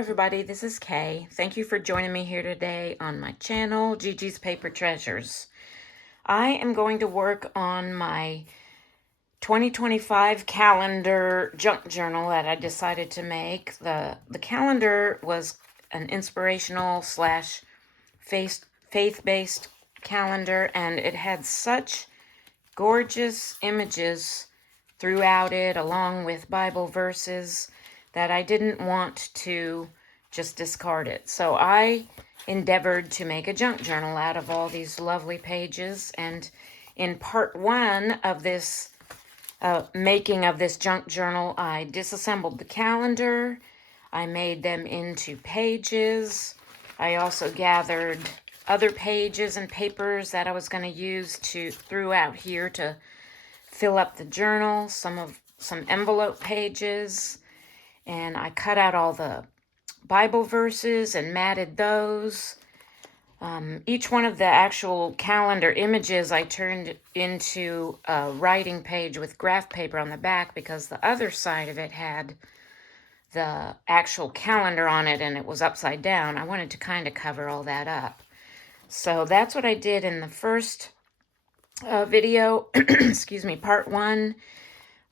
everybody, this is Kay. Thank you for joining me here today on my channel, Gigi's Paper Treasures. I am going to work on my 2025 calendar junk journal that I decided to make. The calendar was an inspirational slash faith-based calendar, and it had such gorgeous images throughout it, along with Bible verses, that I didn't want to just discard it. So I endeavored to make a junk journal out of all these lovely pages. And in part one of this making of this junk journal, I disassembled the calendar. I made them into pages. I also gathered other pages and papers that I was going to use throughout here to fill up the journal, some envelope pages, and I cut out all the Bible verses and matted those. Each one of the actual calendar images I turned into a writing page with graph paper on the back, because the other side of it had the actual calendar on it and it was upside down. I wanted to kind of cover all that up. So that's what I did in the first video. Excuse me, part one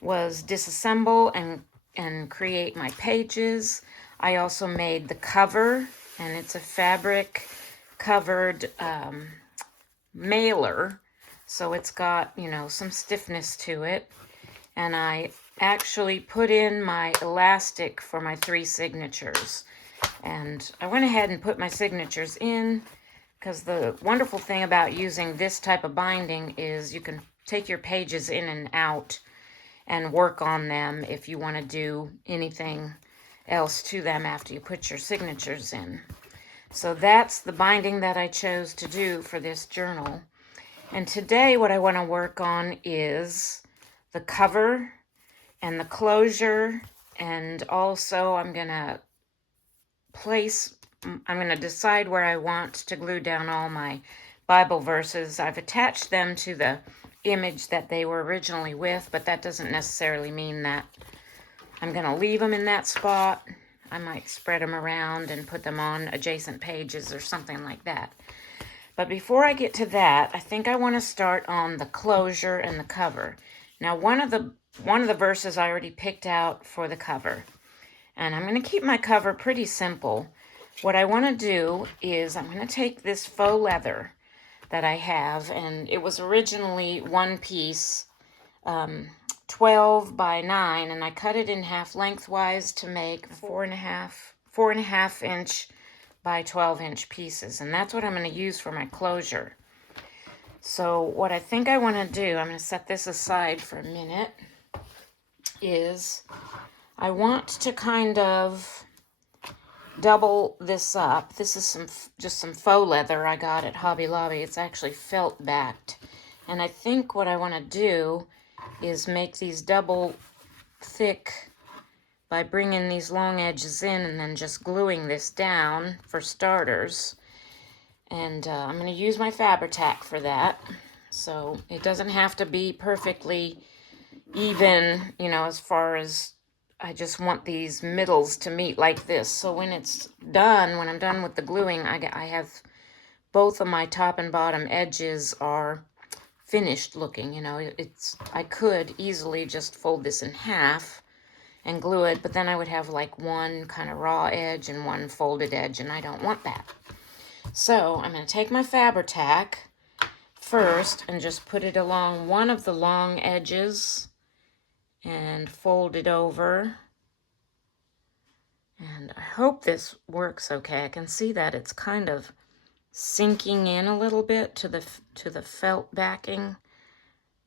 was disassemble and create my pages. I also made the cover, and it's a fabric covered mailer, so it's got, some stiffness to it. And I actually put in my elastic for my 3 signatures, and I went ahead and put my signatures in, because the wonderful thing about using this type of binding is you can take your pages in and out and work on them if you want to do anything else to them after you put your signatures in. So that's the binding that I chose to do for this journal. And today what I want to work on is the cover and the closure, and also I'm going to decide where I want to glue down all my Bible verses. I've attached them to the image that they were originally with, but that doesn't necessarily mean that I'm going to leave them in that spot. I might spread them around and put them on adjacent pages or something like that. But before I get to that, I think I want to start on the closure and the cover. Now, one of the verses I already picked out for the cover, and I'm going to keep my cover pretty simple. What I want to do is I'm going to take this faux leather that I have, and it was originally one piece, 12 by 9, and I cut it in half lengthwise to make 4.5 inch by 12 inch pieces, and that's what I'm going to use for my closure. So what I think I want to do, I'm going to set this aside for a minute, is I want to kind of double this up. This is just some faux leather I got at Hobby Lobby. It's actually felt backed. And I think what I want to do is make these double thick by bringing these long edges in and then just gluing this down for starters. And I'm going to use my Fabri-Tac for that. So it doesn't have to be perfectly even, as far as I just want these middles to meet like this. So when it's done, when I'm done with the gluing, I have both of my top and bottom edges are finished looking. I could easily just fold this in half and glue it, but then I would have like one kind of raw edge and one folded edge, and I don't want that. So I'm going to take my Fabri-Tac first and just put it along one of the long edges and fold it over. And I hope this works okay. I can see that it's kind of sinking in a little bit to the felt backing,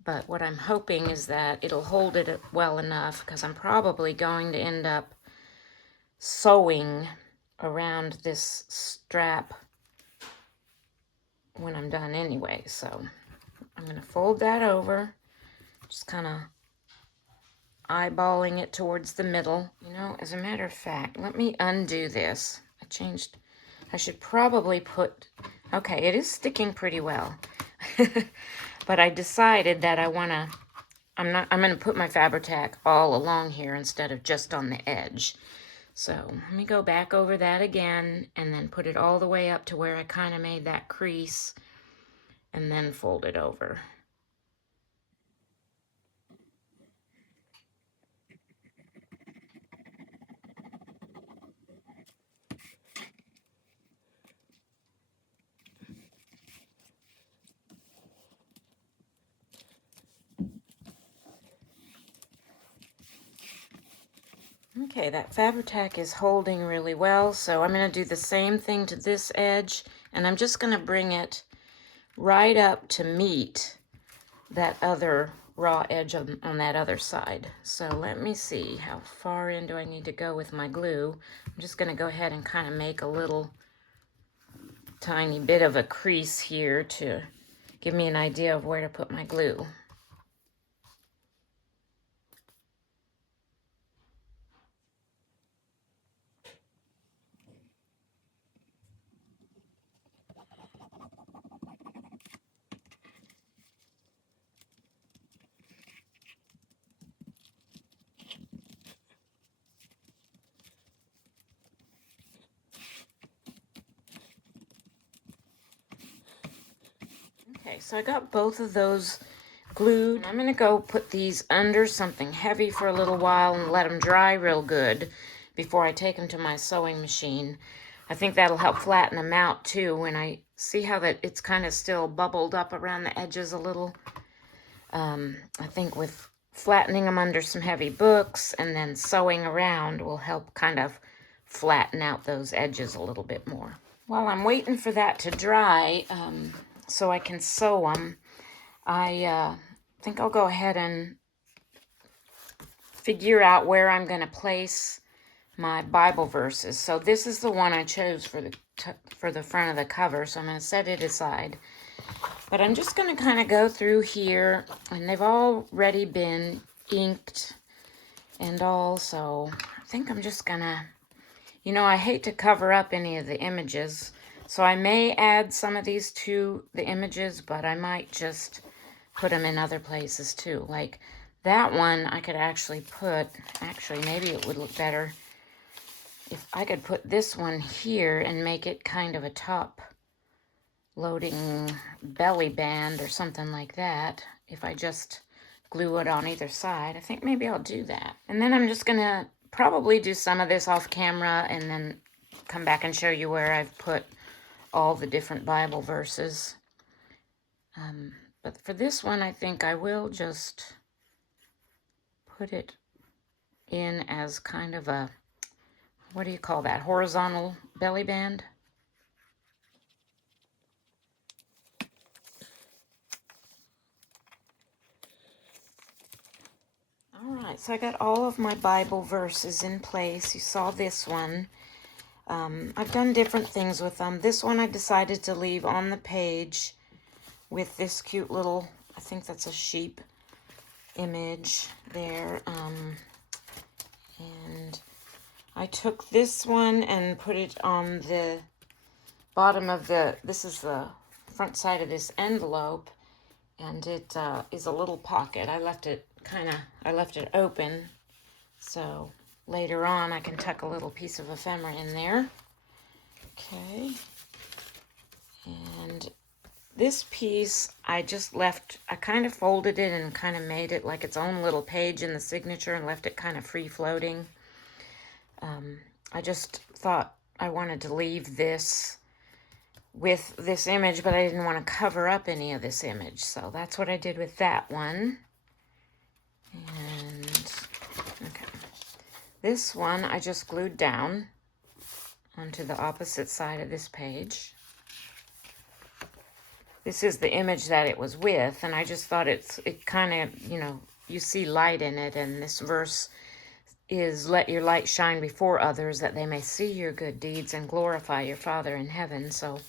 but what I'm hoping is that it'll hold it well enough, because I'm probably going to end up sewing around this strap when I'm done anyway. So I'm going to fold that over, just kind of eyeballing it towards the middle. As a matter of fact, let me undo this. I should probably okay, it is sticking pretty well. But I decided that I'm going to put my Fabri-Tac all along here instead of just on the edge. So let me go back over that again and then put it all the way up to where I kind of made that crease and then fold it over. Okay, that Fabri-Tac is holding really well, so I'm going to do the same thing to this edge, and I'm just going to bring it right up to meet that other raw edge on that other side. So let me see, how far in do I need to go with my glue? I'm just going to go ahead and kind of make a little tiny bit of a crease here to give me an idea of where to put my glue. Okay, so I got both of those glued. I'm going to go put these under something heavy for a little while and let them dry real good before I take them to my sewing machine. I think that'll help flatten them out too. When I see how that it's kind of still bubbled up around the edges a little, I think with flattening them under some heavy books and then sewing around will help kind of flatten out those edges a little bit more. While I'm waiting for that to dry, so I can sew them, I think I'll go ahead and figure out where I'm going to place my Bible verses. So this is the one I chose for the front of the cover, so I'm going to set it aside. But I'm just going to kind of go through here, and they've already been inked and all, so I think I'm just going to, I hate to cover up any of the images, so I may add some of these to the images, but I might just put them in other places too. Like that one I could actually maybe it would look better if I could put this one here and make it kind of a top loading belly band or something like that. If I just glue it on either side, I think maybe I'll do that. And then I'm just gonna probably do some of this off camera and then come back and show you where I've put all the different Bible verses. But for this one, I think I will just put it in as kind of a, what do you call that, horizontal belly band? All right, so I got all of my Bible verses in place. You saw this one. I've done different things with them. This one I decided to leave on the page with this cute little, I think that's a sheep image there. And I took this one and put it on the bottom of this is the front side of this envelope, and it is a little pocket. I left it open, so later on I can tuck a little piece of ephemera in there. Okay, and this piece I kind of folded it and kind of made it like its own little page in the signature and left it kind of free floating. I just thought I wanted to leave this with this image, but I didn't want to cover up any of this image, so that's what I did with that one. And okay, this one I just glued down onto the opposite side of this page. This is the image that it was with, and I just thought it kind of, you see light in it, and this verse is, let your light shine before others that they may see your good deeds and glorify your Father in heaven. So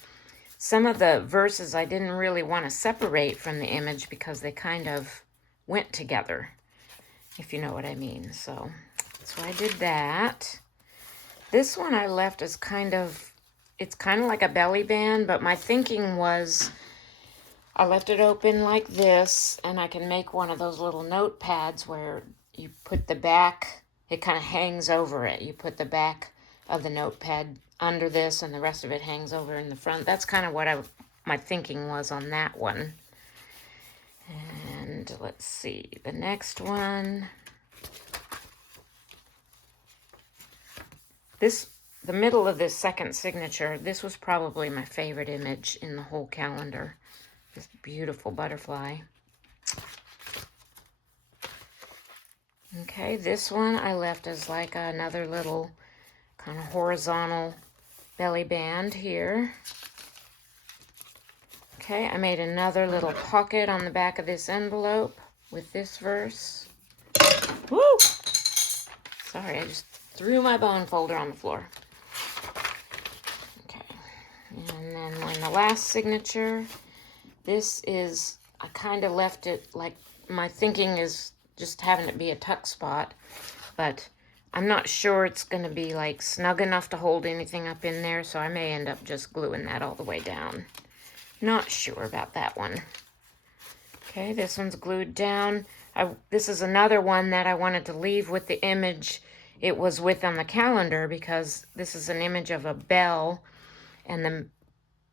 some of the verses I didn't really want to separate from the image because they kind of went together, if you know what I mean. So I did that. This one I left as it's kind of like a belly band, but my thinking was I left it open like this, and I can make one of those little notepads where you put the back. it kind of hangs over it. You put the back of the notepad under this and the rest of it hangs over in the front. That's kind of what my thinking was on that one. And let's see, the next one. The middle of this second signature, this was probably my favorite image in the whole calendar. This beautiful butterfly. Okay, this one I left as like another little kind of horizontal belly band here. Okay, I made another little pocket on the back of this envelope with this verse. Woo! Sorry, I just threw my bone folder on the floor. Okay, and then on the last signature, this is, I kind of left it like, my thinking is just having it be a tuck spot, but I'm not sure it's going to be like snug enough to hold anything up in there, so I may end up just gluing that all the way down. Not sure about that one. Okay, this one's glued down. This is another one that I wanted to leave with the image it was with on the calendar, because this is an image of a bell, and the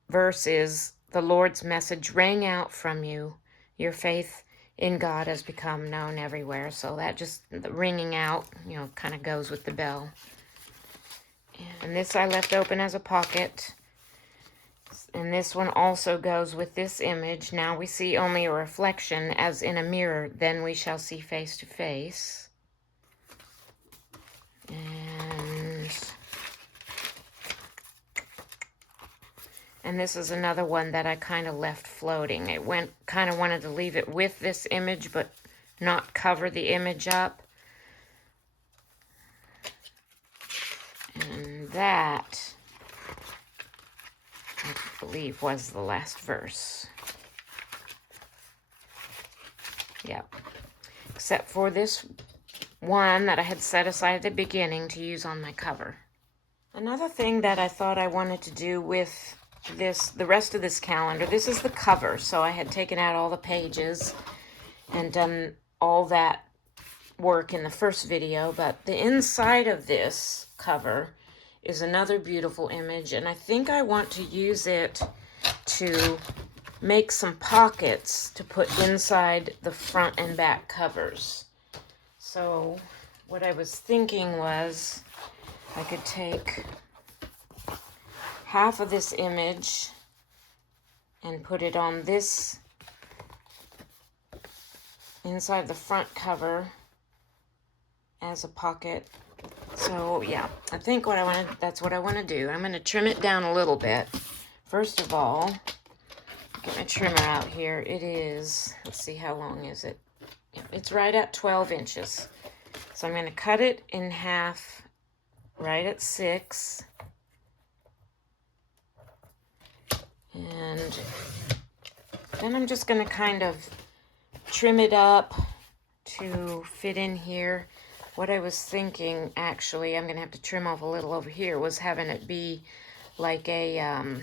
verse is, "The Lord's message rang out from you. Your faith in God has become known everywhere." So that just, the ringing out, you know, kind of goes with the bell. And this I left open as a pocket. And this one also goes with this image. Now we see only a reflection as in a mirror, then we shall see face to face. And this is another one that I kind of left floating. It kind of wanted to leave it with this image, but not cover the image up. And that, I believe, was the last verse. Yep. Except for this one that I had set aside at the beginning to use on my cover. Another thing that I thought I wanted to do with the rest of this calendar, this is the cover. So I had taken out all the pages and done all that work in the first video, but the inside of this cover is another beautiful image, and I think I want to use it to make some pockets to put inside the front and back covers. So what I was thinking was I could take half of this image and put it on this inside the front cover as a pocket. So yeah, I think that's what I want to do. I'm going to trim it down a little bit. First of all, get my trimmer out here. It is, let's see, how long is it? It's right at 12 inches. So I'm going to cut it in half right at 6. And then I'm just going to kind of trim it up to fit in here. What I was thinking, actually, I'm going to have to trim off a little over here, was having it be like a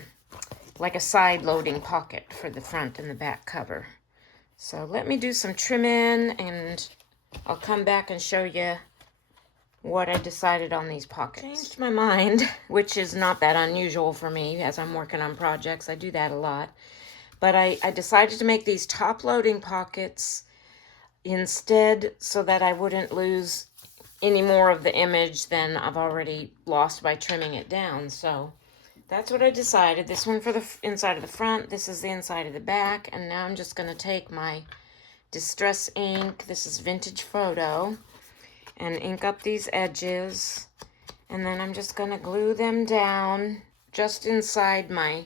side loading pocket for the front and the back cover. So let me do some trimming, and I'll come back and show you what I decided on these pockets. Changed my mind, which is not that unusual for me as I'm working on projects. I do that a lot. But I decided to make these top loading pockets instead, so that I wouldn't lose any more of the image than I've already lost by trimming it down. So that's what I decided. This one for the inside of the front, this is the inside of the back, and now I'm just going to take my Distress ink, this is Vintage Photo, and ink up these edges, and then I'm just going to glue them down just inside my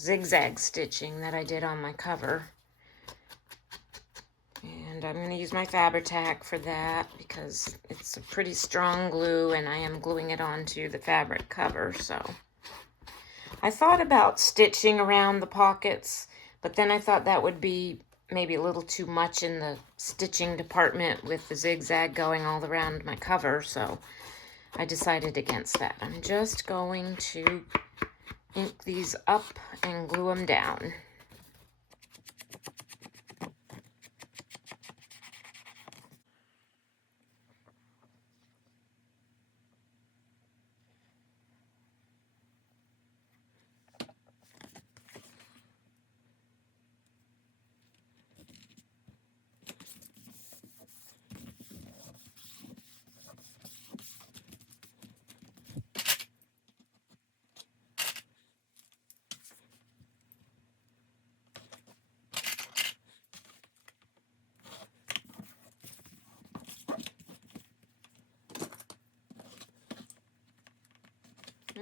zigzag stitching that I did on my cover. And I'm going to use my Fabri-Tac for that because it's a pretty strong glue, and I am gluing it onto the fabric cover. So I thought about stitching around the pockets, but then I thought that would be maybe a little too much in the stitching department with the zigzag going all around my cover, so I decided against that. I'm just going to ink these up and glue them down.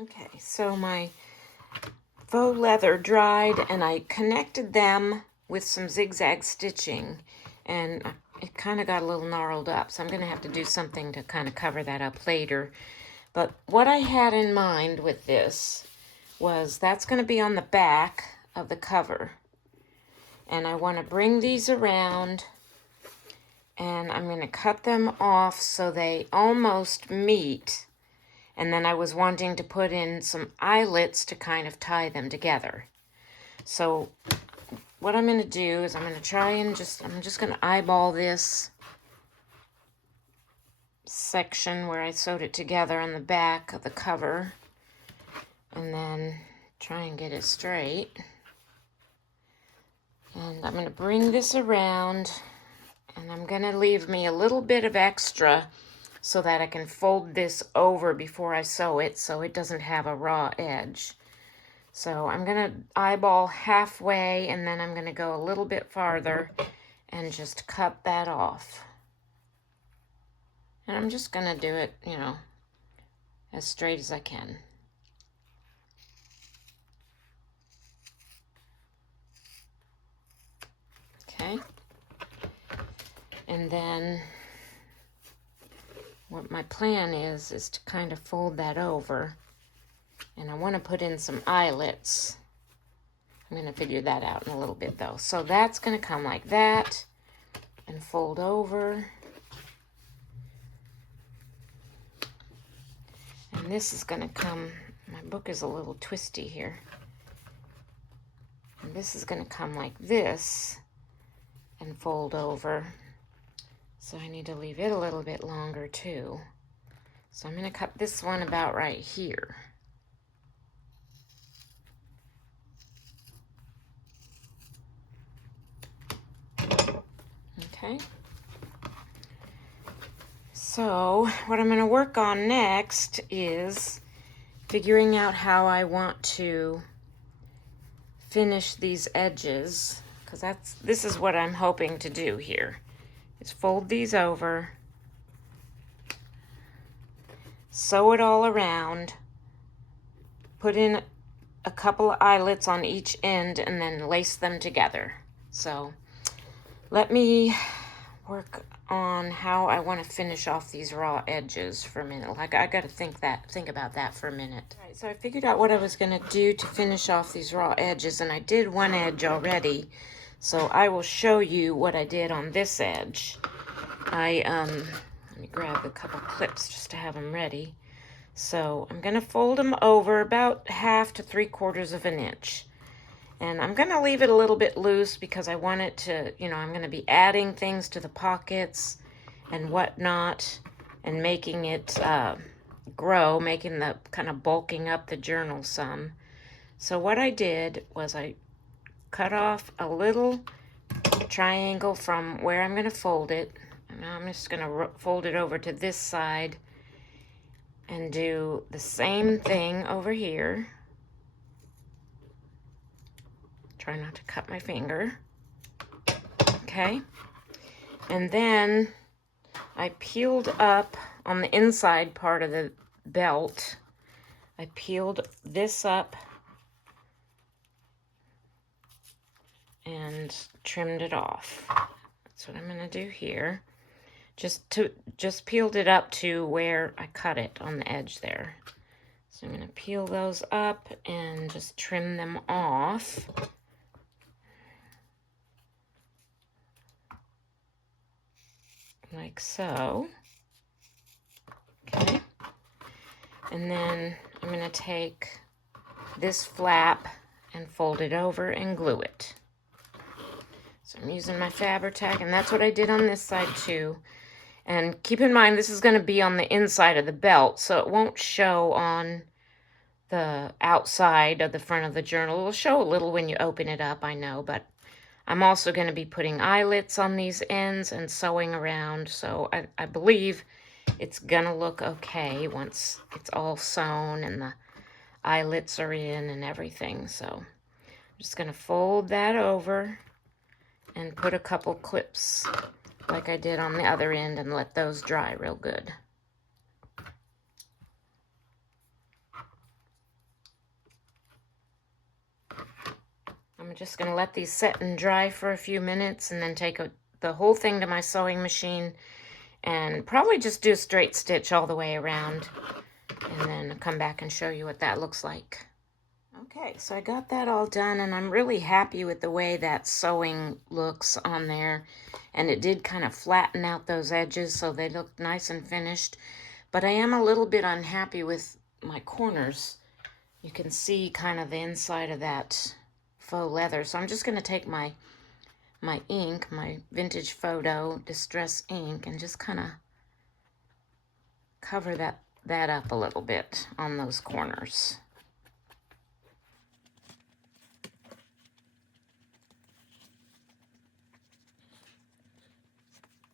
Okay, so my faux leather dried, and I connected them with some zigzag stitching, and it kind of got a little gnarled up, so I'm going to have to do something to kind of cover that up later. But what I had in mind with this was that's going to be on the back of the cover, and I want to bring these around, and I'm going to cut them off so they almost meet. And then I was wanting to put in some eyelets to kind of tie them together. So what I'm going to do is I'm going to try and I'm just going to eyeball this section where I sewed it together on the back of the cover. And then try and get it straight. And I'm going to bring this around, and I'm going to leave me a little bit of extra so that I can fold this over before I sew it so it doesn't have a raw edge. So I'm going to eyeball halfway, and then I'm going to go a little bit farther and just cut that off. And I'm just going to do it, you know, as straight as I can. Okay. And then what my plan is to kind of fold that over, and I want to put in some eyelets. I'm going to figure that out in a little bit though. So that's going to come like that and fold over. And this is going to come, my book is a little twisty here. And this is going to come like this and fold over. So I need to leave it a little bit longer too. So I'm going to cut this one about right here. Okay. So what I'm going to work on next is figuring out how I want to finish these edges, because this is what I'm hoping to do here. Is fold these over, sew it all around, put in a couple of eyelets on each end, and then lace them together. So let me work on how I want to finish off these raw edges for a minute. Like, I got to think about that for a minute. All right, so I figured out what I was going to do to finish off these raw edges, and I did one edge already. So I will show you what I did on this edge. Let me grab a couple clips just to have them ready. So I'm going to fold them over about 1/2 to 3/4 of an inch. And I'm going to leave it a little bit loose because I want it to, you know, I'm going to be adding things to the pockets and whatnot and making it grow, making the kind of bulking up the journal some. So what I did was I cut off a little triangle from where I'm going to fold it. And now I'm just going to fold it over to this side and do the same thing over here. Try not to cut my finger. Okay. And then I peeled up on the inside part of the belt. I peeled this up and trimmed it off. That's what I'm going to do here. Just peeled it up to where I cut it on the edge there. So I'm going to peel those up and just trim them off. Like so. Okay. And then I'm going to take this flap and fold it over and glue it. So I'm using my Fabri-Tac, and that's what I did on this side too. And keep in mind, this is going to be on the inside of the belt, so it won't show on the outside of the front of the journal. It will show a little when you open it up, I know, but I'm also going to be putting eyelets on these ends and sewing around, so I believe it's going to look okay once it's all sewn and the eyelets are in and everything. So I'm just going to fold that over and put a couple clips like I did on the other end and let those dry real good. I'm just going to let these set and dry for a few minutes and then take the whole thing to my sewing machine and probably just do a straight stitch all the way around and then come back and show you what that looks like. Okay, so I got that all done and I'm really happy with the way that sewing looks on there. And it did kind of flatten out those edges so they look nice and finished. But I am a little bit unhappy with my corners. You can see kind of the inside of that faux leather. So I'm just going to take my ink, my vintage photo distress ink, and just kind of cover that up a little bit on those corners.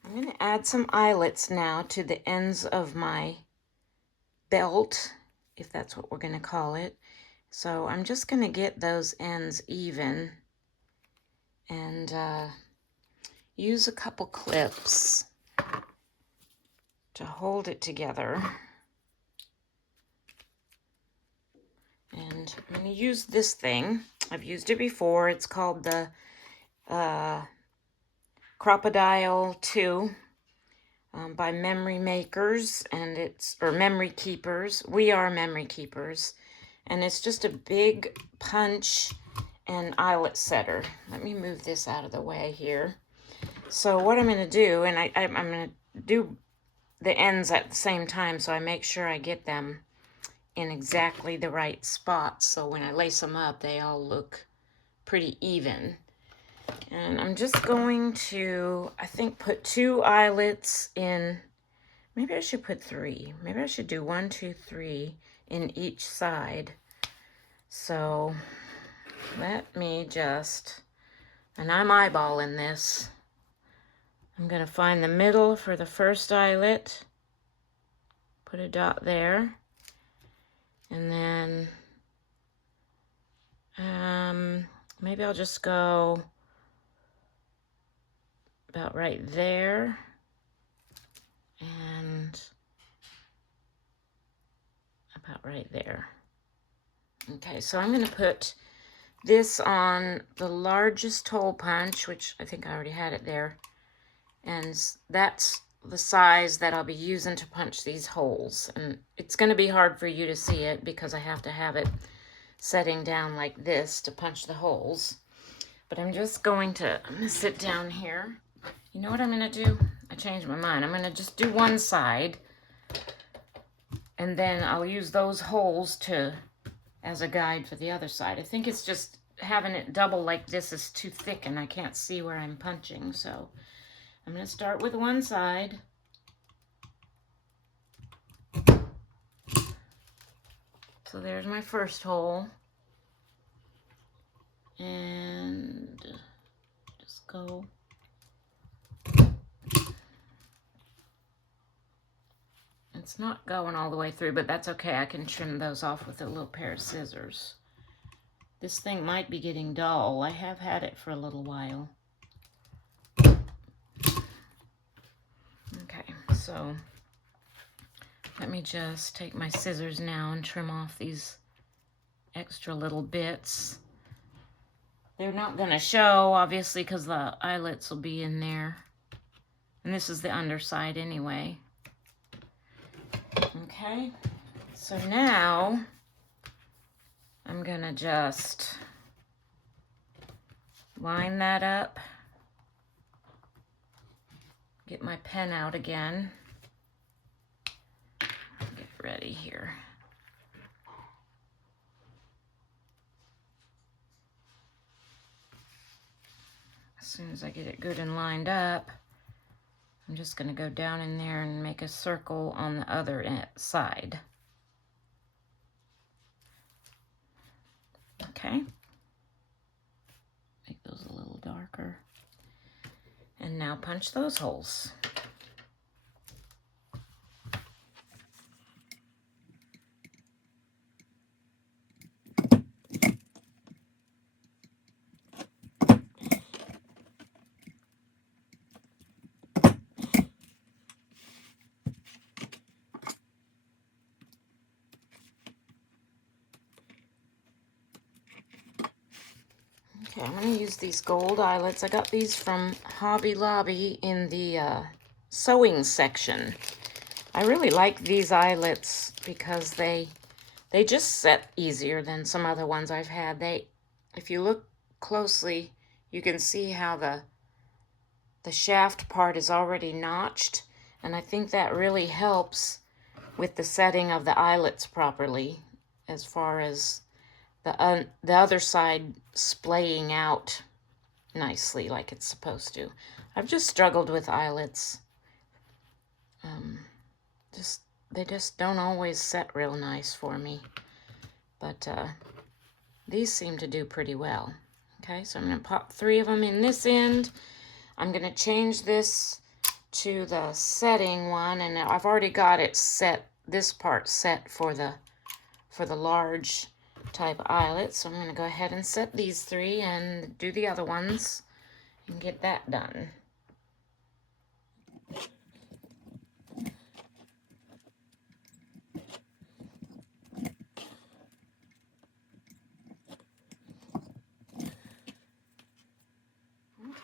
I'm going to add some eyelets now to the ends of my belt, if that's what we're going to call it. So I'm just going to get those ends even and use a couple clips to hold it together. And I'm going to use this thing. I've used it before. It's called the Crocodile 2 by Memory Makers, and or Memory Keepers. We are Memory Keepers. And it's just a big punch and eyelet setter. Let me move this out of the way here. So what I'm going to do, and I'm going to do the ends at the same time so I make sure I get them in exactly the right spots. So when I lace them up, they all look pretty even. And I'm just going to, I think, put 2 eyelets in. Maybe I should put 3. Maybe I should do 1, 2, 3 in each side. So let me just, and I'm eyeballing this. I'm going to find the middle for the first eyelet. Put a dot there. And then maybe I'll just go about right there, and about right there. Okay, so I'm going to put this on the largest hole punch, which I think I already had it there, and that's the size that I'll be using to punch these holes. And it's going to be hard for you to see it because I have to have it setting down like this to punch the holes. But I'm going to sit down here. You know what I'm going to do? I changed my mind. I'm going to just do one side, and then I'll use those holes as a guide for the other side. I think it's just having it double like this is too thick and I can't see where I'm punching. So I'm going to start with one side. So there's my first hole. And just go. It's not going all the way through, but that's okay. I can trim those off with a little pair of scissors. This thing might be getting dull. I have had it for a little while. Okay, so let me just take my scissors now and trim off these extra little bits. They're not going to show, obviously, because the eyelets will be in there. And this is the underside anyway. Okay, so now I'm going to just line that up. Get my pen out again. Get ready here. As soon as I get it good and lined up, I'm just going to go down in there and make a circle on the other side. Okay. Make those a little darker. And now punch those holes. Okay, I'm going to use these gold eyelets. I got these from Hobby Lobby in the sewing section. I really like these eyelets because they just set easier than some other ones I've had. If you look closely, you can see how the shaft part is already notched, and I think that really helps with the setting of the eyelets properly, as far as the other side splaying out nicely like it's supposed to. I've just struggled with eyelets. They just don't always set real nice for me. But these seem to do pretty well. Okay, so I'm going to pop 3 of them in this end. I'm going to change this to the setting one, and I've already got it set, this part set for the large type eyelet. So I'm going to go ahead and set these 3 and do the other ones and get that done.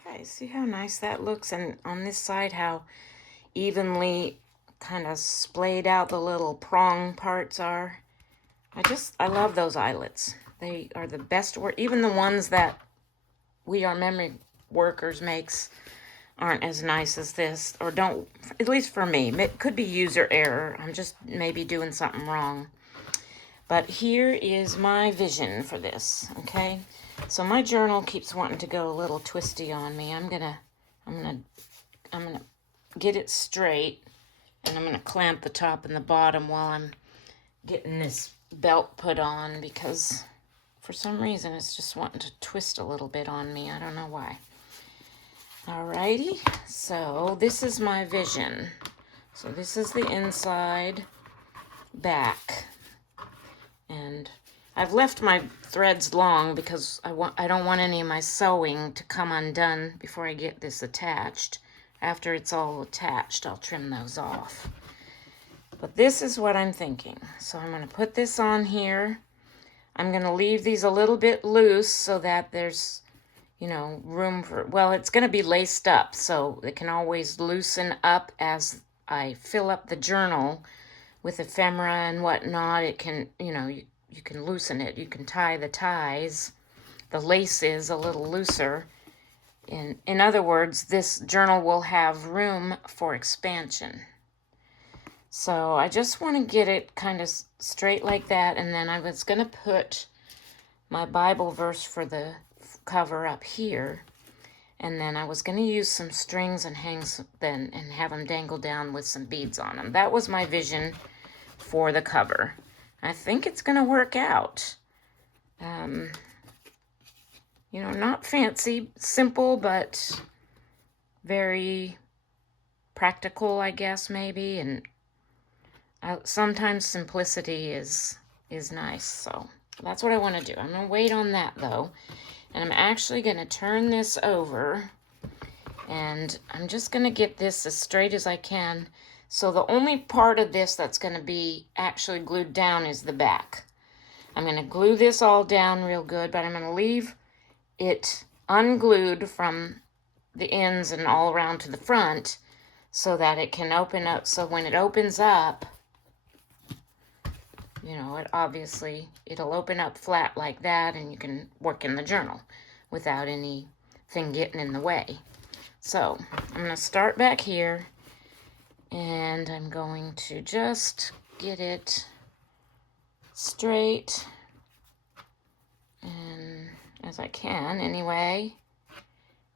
Okay, see how nice that looks, and on this side how evenly kind of splayed out the little prong parts are. I love those eyelets. They are the best work. Even the ones that We Are Memory Workers makes aren't as nice as this, or don't, at least for me. It could be user error. I'm just maybe doing something wrong. But here is my vision for this, okay? So my journal keeps wanting to go a little twisty on me. I'm gonna get it straight, and I'm gonna clamp the top and the bottom while I'm getting this belt put on, because for some reason it's just wanting to twist a little bit on me. I don't know why. Alrighty, so this is my vision. So this is the inside back. And I've left my threads long because I don't want any of my sewing to come undone before I get this attached. After it's all attached, I'll trim those off. But this is what I'm thinking. So I'm going to put this on here. I'm going to leave these a little bit loose so that there's, room for, well, it's going to be laced up, so it can always loosen up as I fill up the journal with ephemera and whatnot. It can, you can loosen it. You can tie the ties. The lace is a little looser. In other words, this journal will have room for expansion. So I just want to get it kind of straight like that, and then I was going to put my Bible verse for the cover up here, and then I was going to use some strings and and have them dangle down with some beads on them. That was my vision for the cover. I think it's going to work out. Not fancy, simple, but very practical, I guess, maybe. And sometimes simplicity is nice. So that's what I want to do. I'm going to wait on that, though. And I'm actually going to turn this over. And I'm just going to get this as straight as I can. So the only part of this that's going to be actually glued down is the back. I'm going to glue this all down real good, but I'm going to leave it unglued from the ends and all around to the front so that it can open up. So when it opens up, it'll open up flat like that, and you can work in the journal without anything getting in the way. So I'm going to start back here, and I'm going to just get it straight, and as I can anyway.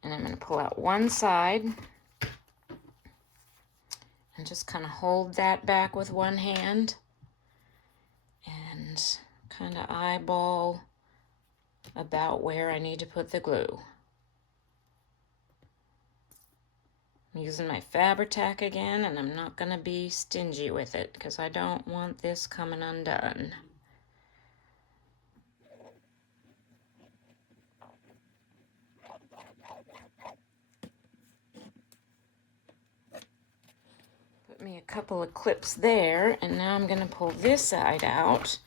And I'm going to pull out one side and just kind of hold that back with one hand and kind of eyeball about where I need to put the glue. I'm using my Fabri-Tac again, and I'm not going to be stingy with it because I don't want this coming undone. Put me a couple of clips there, and now I'm going to pull this side out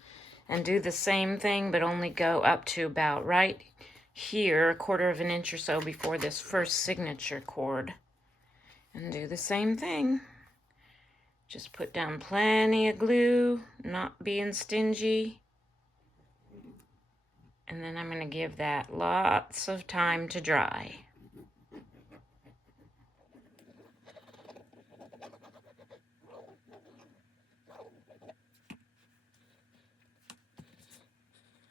and do the same thing, but only go up to about right here, a 1/4 of an inch or so before this first signature cord. And do the same thing. Just put down plenty of glue, not being stingy. And then I'm going to give that lots of time to dry.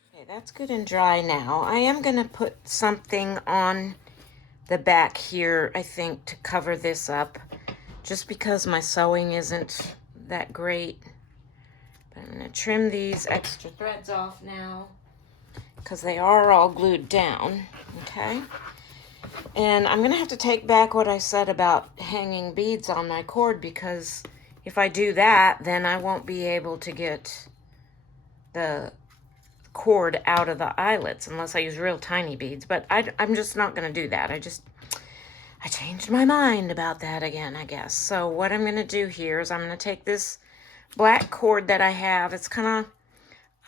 Okay, that's good and dry now. I am going to put something on the back here, I think, to cover this up, just because my sewing isn't that great. But I'm going to trim these extra threads off now, because they are all glued down, okay? And I'm going to have to take back what I said about hanging beads on my cord, because if I do that, then I won't be able to get the cord out of the eyelets unless I use real tiny beads. But I'm just not going to do that. I changed my mind about that again, I guess. So what I'm going to do here is I'm going to take this black cord that I have. It's kind of,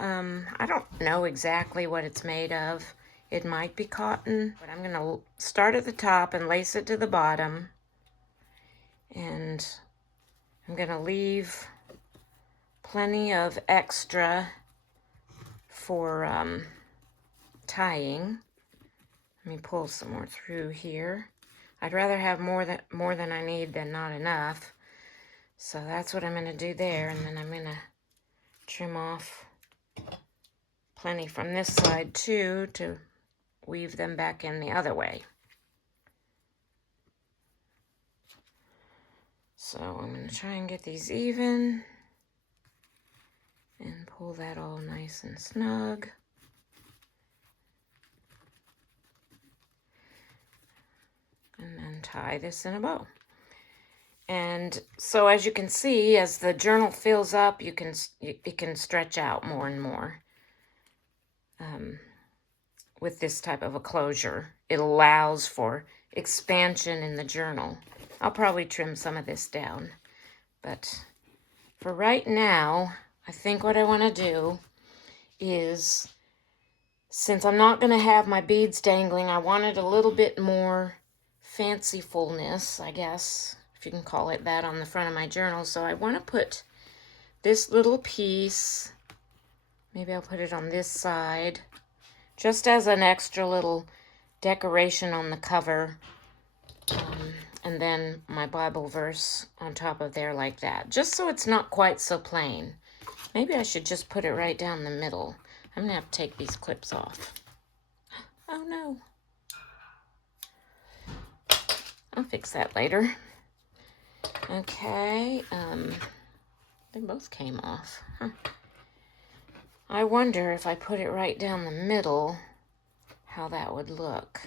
I don't know exactly what it's made of. It might be cotton, but I'm going to start at the top and lace it to the bottom. And I'm going to leave plenty of extra for tying. Let me pull some more through here. I'd rather have more than I need than not enough. So that's what I'm going to do there, and then I'm going to trim off plenty from this side too to weave them back in the other way. So I'm going to try and get these even and pull that all nice and snug. And then tie this in a bow. And so as you can see, as the journal fills up, it can stretch out more and more. With this type of a closure, it allows for expansion in the journal. I'll probably trim some of this down, but for right now, I think what I want to do is, since I'm not going to have my beads dangling, I wanted a little bit more fancifulness, I guess, if you can call it that, on the front of my journal. So I want to put this little piece, maybe I'll put it on this side, just as an extra little decoration on the cover, and then my Bible verse on top of there like that, just so it's not quite so plain. Maybe I should just put it right down the middle. I'm gonna have to take these clips off. Oh no. I'll fix that later. Okay, they both came off. Huh. I wonder if I put it right down the middle, how that would look.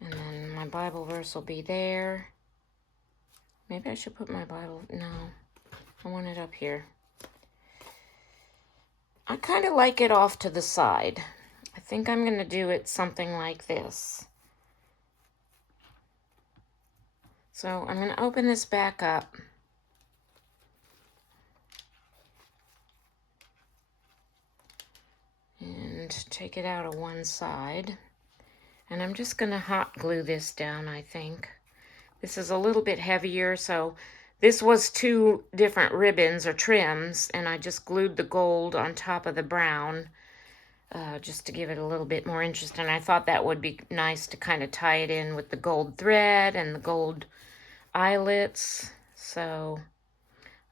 And then my Bible verse will be there. Maybe I should put my Bible, no, I want it up here. I kind of like it off to the side. I think I'm going to do it something like this. So I'm going to open this back up. And take it out of one side. And I'm just going to hot glue this down, I think. This is a little bit heavier, so this was 2 different ribbons or trims, and I just glued the gold on top of the brown just to give it a little bit more interest. And I thought that would be nice to kind of tie it in with the gold thread and the gold eyelets. So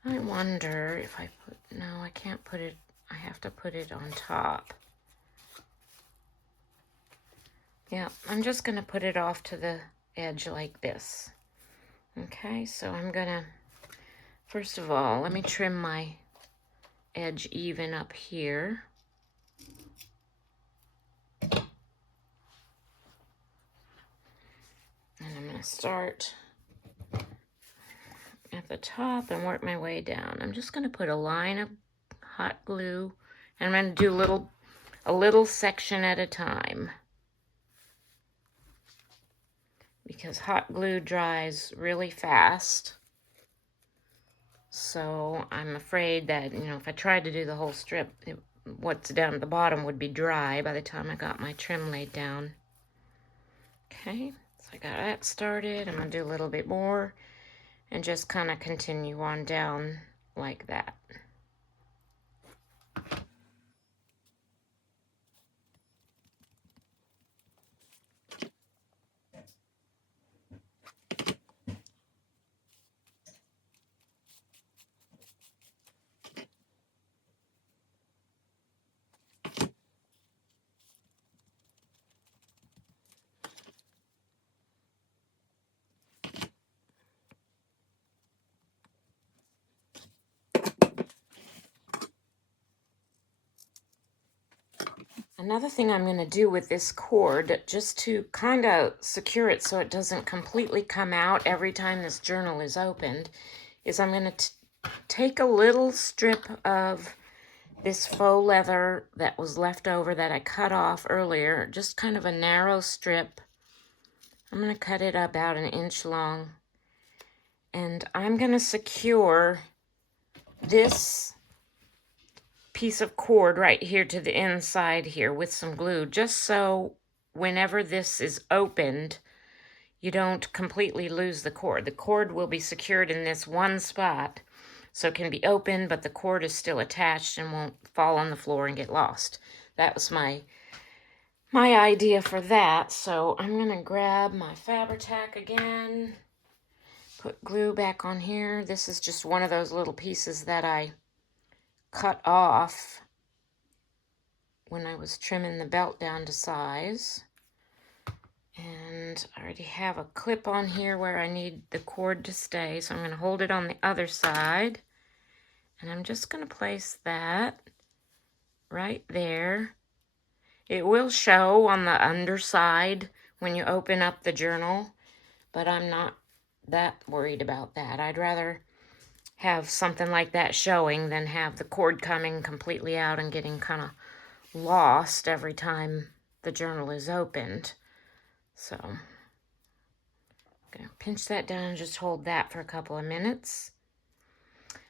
I wonder if I put, no, I can't put it, I have to put it on top. Yeah, I'm just going to put it off to the edge like this. Okay, so I'm going to, first of all, let me trim my edge even up here. And I'm going to start at the top and work my way down. I'm just going to put a line of hot glue, and I'm going to do a little section at a time, because hot glue dries really fast. So I'm afraid that, if I tried to do the whole strip, it what's down at the bottom would be dry by the time I got my trim laid down. Okay, so I got that started. I'm going to do a little bit more and just kind of continue on down like that. Another thing I'm going to do with this cord, just to kind of secure it so it doesn't completely come out every time this journal is opened, is I'm going to take a little strip of this faux leather that was left over that I cut off earlier, just kind of a narrow strip. I'm going to cut it about 1 inch long, and I'm going to secure this piece of cord right here to the inside here with some glue, just so whenever this is opened, you don't completely lose the cord. The cord will be secured in this one spot, so it can be opened, but the cord is still attached and won't fall on the floor and get lost. That was my idea for that. So I'm gonna grab my Fabri-Tac again, put glue back on here. This is just one of those little pieces that I cut off when I was trimming the belt down to size. And I already have a clip on here where I need the cord to stay, so I'm going to hold it on the other side, and I'm just going to place that right there. It will show on the underside when you open up the journal, but I'm not that worried about that. I'd rather have something like that showing than have the cord coming completely out and getting kind of lost every time the journal is opened. So I'm going to pinch that down and just hold that for a couple of minutes.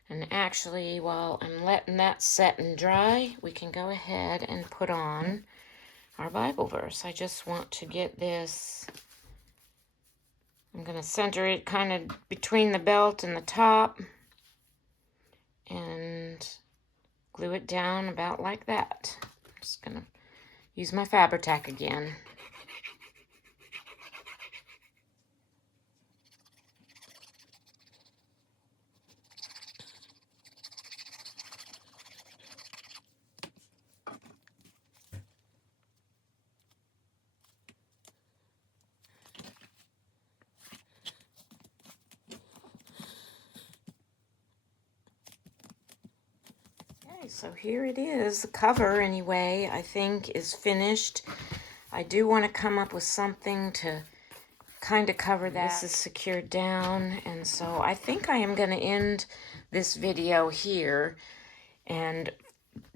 And actually, while I'm letting that set and dry, we can go ahead and put on our Bible verse. I just want to get this, I'm going to center it kind of between the belt and the top and glue it down about like that. I'm just going to use my Fabri-Tac again. Okay, so here it is. The cover, anyway, I think is finished. I do want to come up with something to kind of cover that. This is secured down, and so I think I am going to end this video here and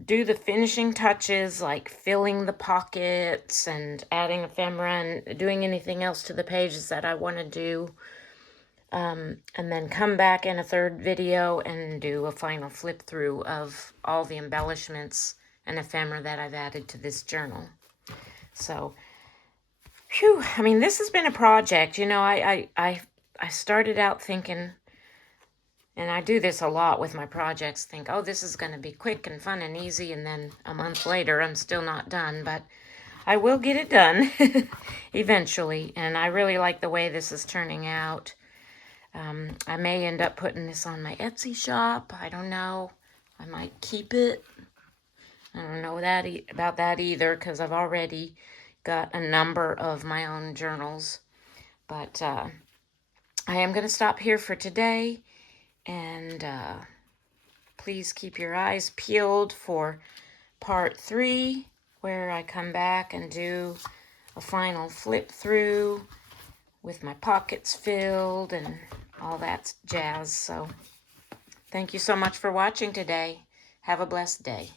do the finishing touches, like filling the pockets and adding ephemera and doing anything else to the pages that I want to do. And then come back in a third video and do a final flip through of all the embellishments and ephemera that I've added to this journal. So, whew, I mean, this has been a project. You know, I started out thinking, and I do this a lot with my projects, think, oh, this is going to be quick and fun and easy, and then a month later, I'm still not done, but I will get it done eventually, and I really like the way this is turning out. I may end up putting this on my Etsy shop. I don't know. I might keep it. I don't know about that either, because I've already got a number of my own journals. But I am going to stop here for today. And please keep your eyes peeled for part 3, where I come back and do a final flip through with my pockets filled and all that jazz. So thank you so much for watching today. Have a blessed day.